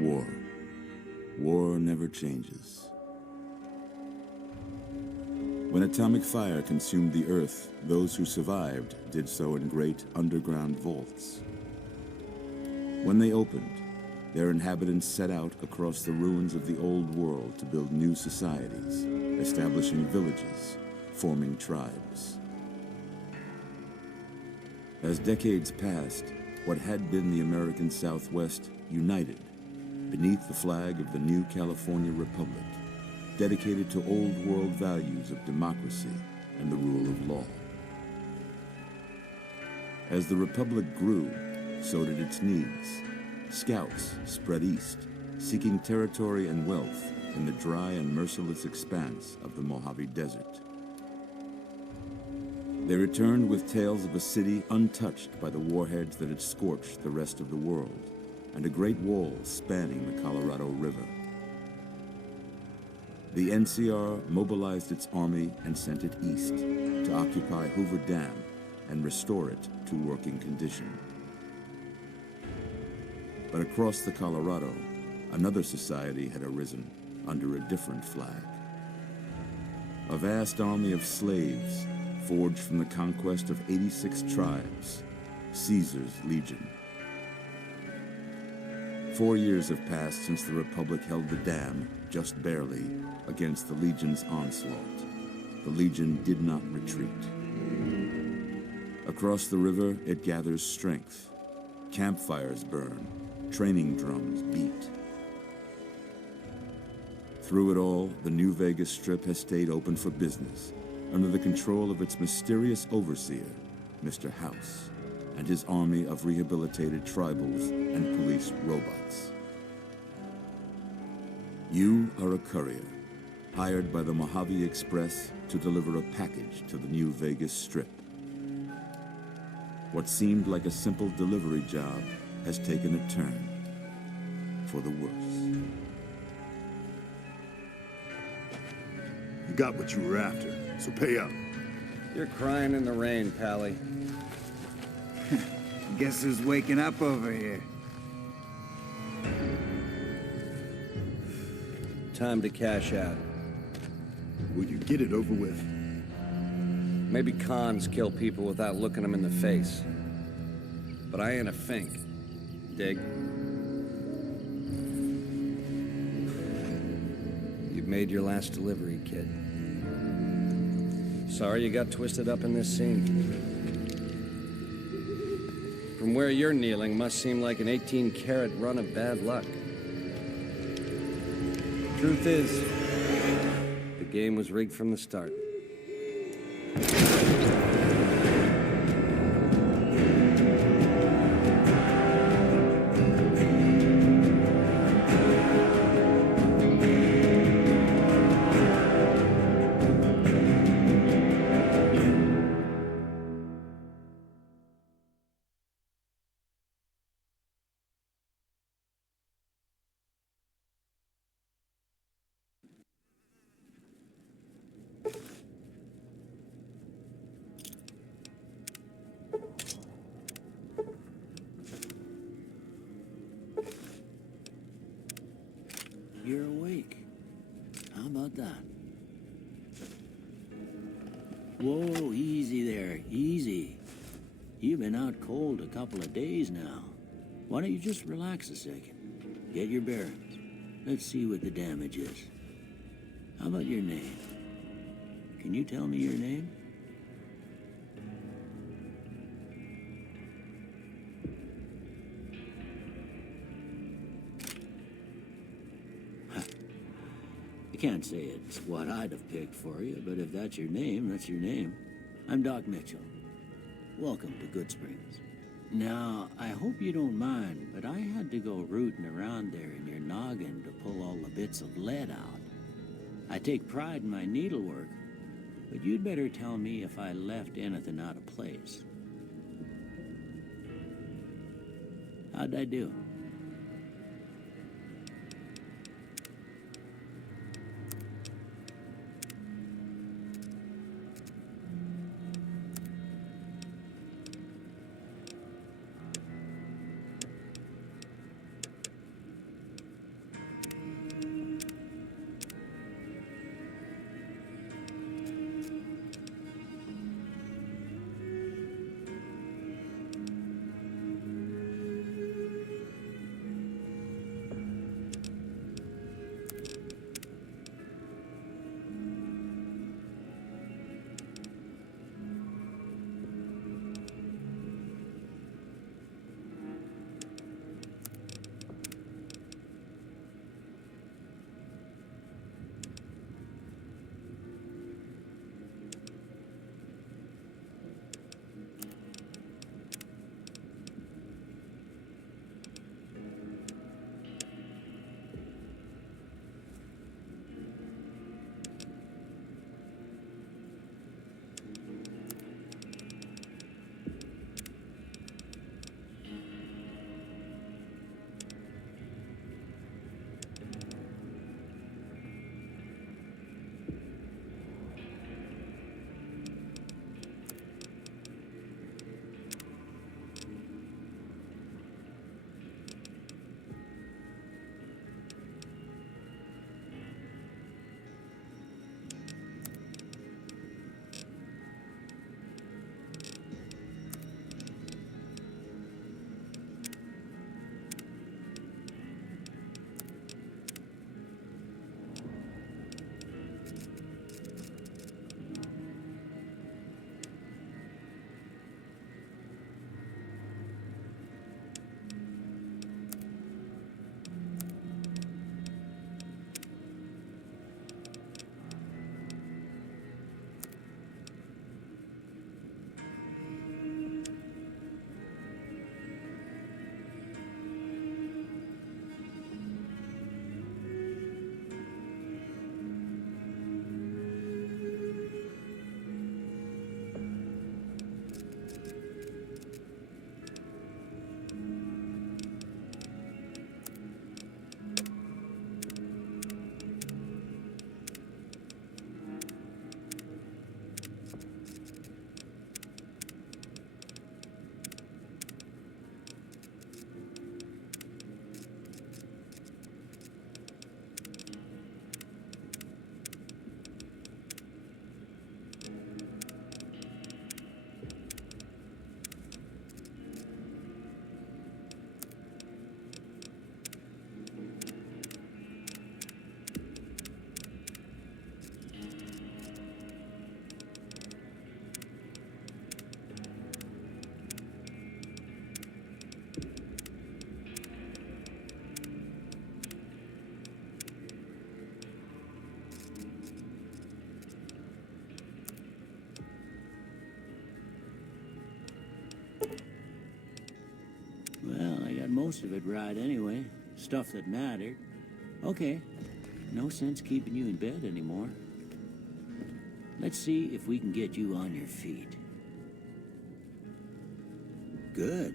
War. War never changes. When atomic fire consumed the Earth, those who survived did so in great underground vaults. When they opened, their inhabitants set out across the ruins of the old world to build new societies, establishing villages, forming tribes. As decades passed, what had been the American Southwest united beneath the flag of the new California Republic, dedicated to old world values of democracy and the rule of law. As the Republic grew, so did its needs. Scouts spread east, seeking territory and wealth in the dry and merciless expanse of the Mojave Desert. They returned with tales of a city untouched by the warheads that had scorched the rest of the world, and a great wall spanning the Colorado River. The NCR mobilized its army and sent it east to occupy Hoover Dam and restore it to working condition. But across the Colorado, another society had arisen under a different flag. A vast army of slaves forged from the conquest of 86 tribes, Caesar's Legion. 4 years have passed since the Republic held the dam, just barely, against the Legion's onslaught. The Legion did not retreat. Across the river, it gathers strength. Campfires burn, training drums beat. Through it all, the New Vegas Strip has stayed open for business, under the control of its mysterious overseer, Mr. House, and his army of rehabilitated tribals and police robots. You are a courier, hired by the Mojave Express to deliver a package to the New Vegas Strip. What seemed like a simple delivery job has taken a turn for the worse. You got what you were after, so pay up. You're crying in the rain, Pally. Guess who's waking up over here? Time to cash out. Will you get it over with? Maybe cons kill people without looking them in the face. But I ain't a fink. Dig? You've made your last delivery, kid. Sorry you got twisted up in this scene. From where you're kneeling must seem like an 18-carat run of bad luck. Truth is, the game was rigged from the start. You're awake. How about that? Whoa, easy there, easy. You've been out cold a couple of days now. Why don't you just relax a second? Get your bearings. Let's see what the damage is. How about your name? Can you tell me your name? I can't say it's what I'd have picked for you, but if that's your name, that's your name. I'm Doc Mitchell. Welcome to Goodsprings. Now, I hope you don't mind, but I had to go rooting around there in your noggin to pull all the bits of lead out. I take pride in my needlework, you'd better tell me if I left anything out of place. How'd I do? Well, I got most of it right anyway. Stuff that mattered. Okay, no sense keeping you in bed anymore. Let's see if we can get you on your feet. Good.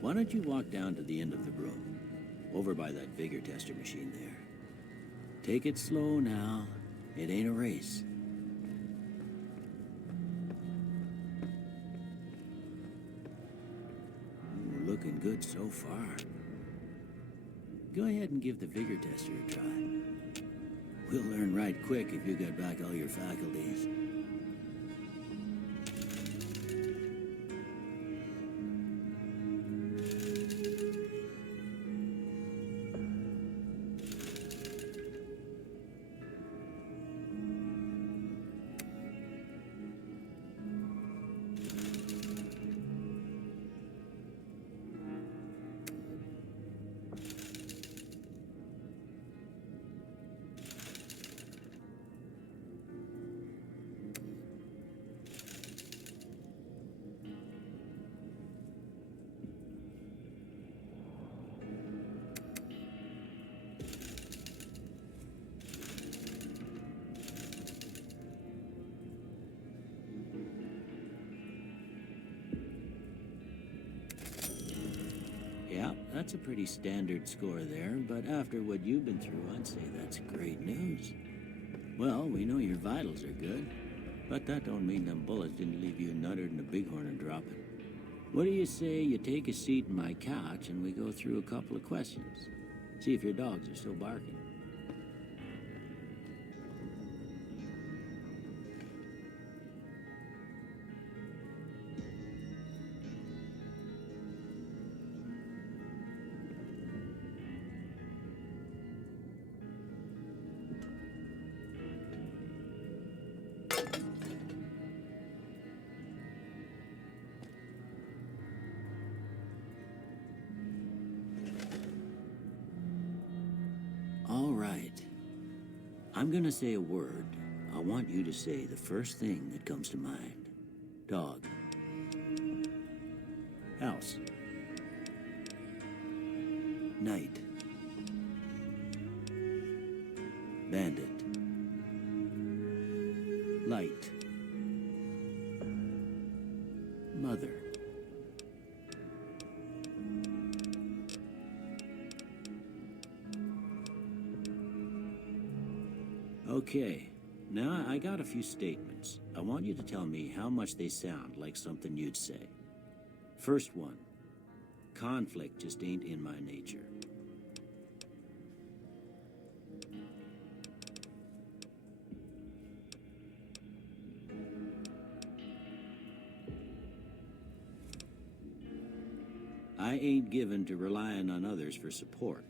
Why don't you walk down to the end of the room, over by that vigor tester machine there. Take it slow now. It ain't a race. We're looking good so far. Go ahead and give the vigor tester a try. We'll learn right quick if you get back all your faculties. That's a pretty standard score there, but after what you've been through, I'd say that's great news. Well, we know your vitals are good, but that don't mean them bullets didn't leave you nuttered and a bighorn dropping. What do you say you take a seat in my couch and we go through a couple of questions? See if your dogs are still barking. All right. I'm gonna say a word. I want you to say the first thing that comes to mind. Dog. House. Night. Bandit. Light. Mother. Okay, now I got a few statements. I want you to tell me how much they sound like something you'd say. First one, conflict just ain't in my nature. I ain't given to relying on others for support.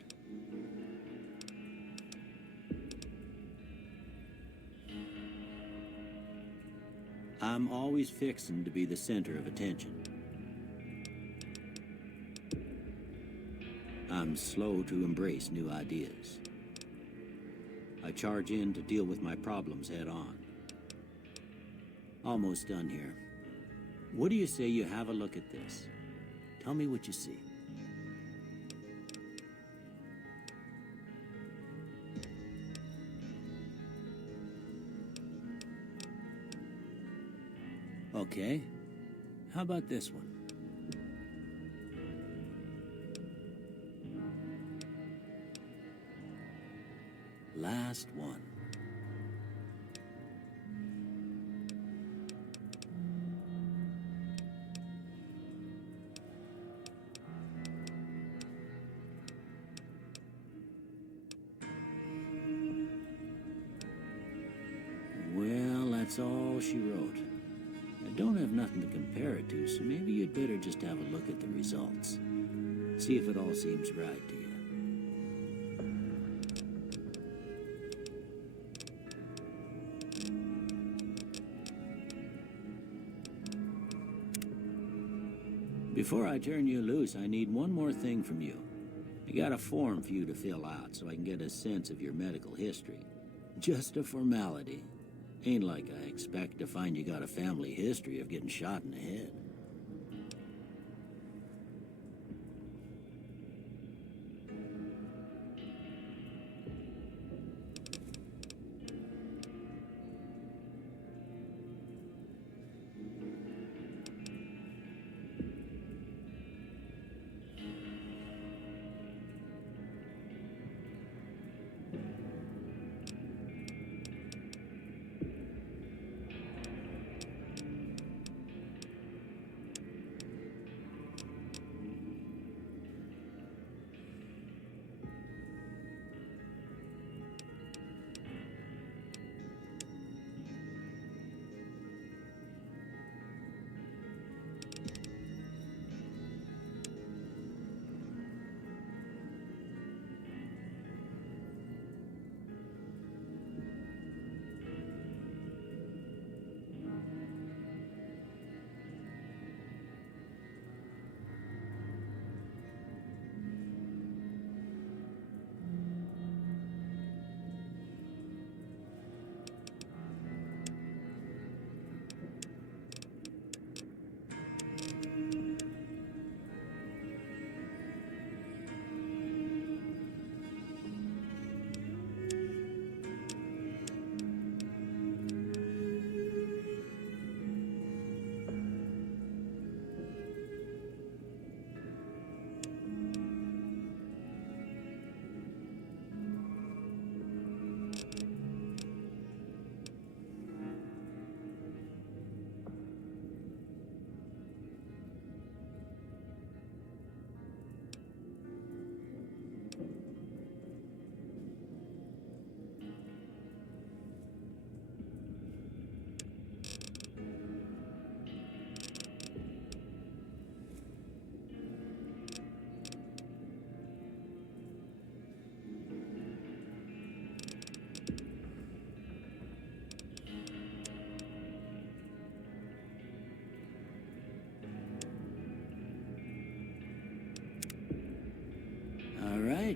I'm always fixin' to be the center of attention. I'm slow to embrace new ideas. I charge in to deal with my problems head on. Almost done here. What do you say you have a look at this? Tell me what you see. Okay. How about this one? Last one. Well, that's all she wrote. I don't have nothing to compare it to, so maybe you'd better just have a look at the results. See if it all seems right to you. Before I turn you loose, I need one more thing from you. I got a form for you to fill out so I can get a sense of your medical history. Just a formality. Ain't like I expect to find you got a family history of getting shot in the head.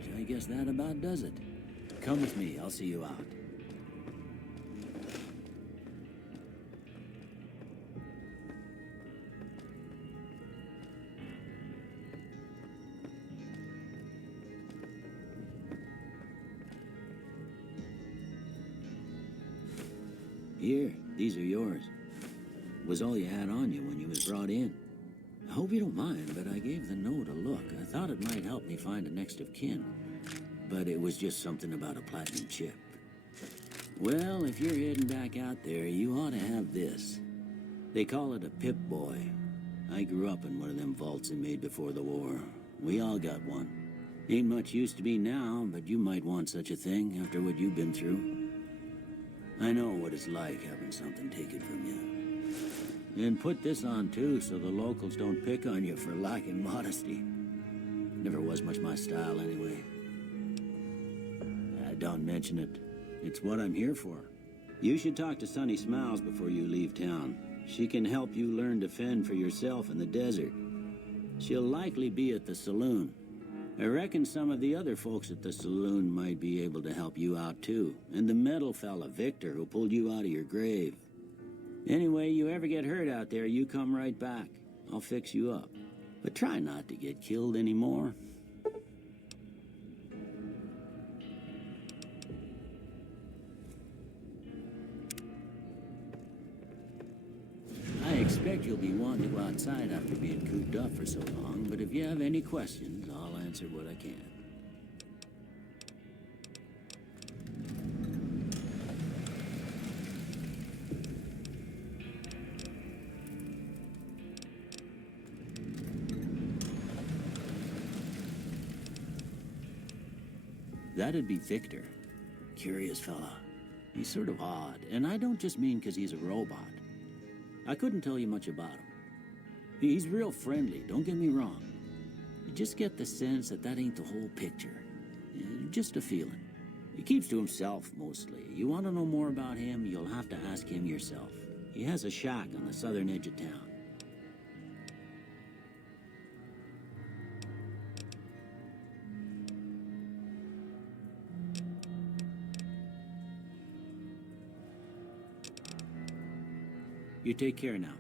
village, I guess that about does it. Come with me, I'll see you out. Here, these are yours. Was all you had on you when you was brought in. I hope you don't mind, but I gave the note a look. I thought it might help me find a next of kin. But it was just something about a platinum chip. Well, if you're heading back out there, you ought to have this. They call it a Pip-Boy. I grew up in one of them vaults they made before the war. We all got one. Ain't much use to me now, but you might want such a thing after what you've been through. I know what it's like having something taken from you. And put this on too, so the locals don't pick on you for lacking modesty. Never was much my style anyway. Don't mention it. It's what I'm here for. You should talk to Sunny Smiles before you leave town. She can help you learn to fend for yourself in the desert. She'll likely be at the saloon. I reckon some of the other folks at the saloon might be able to help you out too. And the metal fella, Victor, who pulled you out of your grave. Anyway, you ever get hurt out there, you come right back. I'll fix you up. But try not to get killed anymore. I expect you'll be wanting to go outside after being cooped up for so long, but if you have any questions, I'll answer what I can. That'd be Victor. Curious fella. He's sort of odd, and I don't just mean 'cause he's a robot. I couldn't tell you much about him. He's real friendly, don't get me wrong. You just get the sense that that ain't the whole picture. Just a feeling. He keeps to himself, mostly. You want to know more about him, you'll have to ask him yourself. He has a shack on the southern edge of town. You take care now.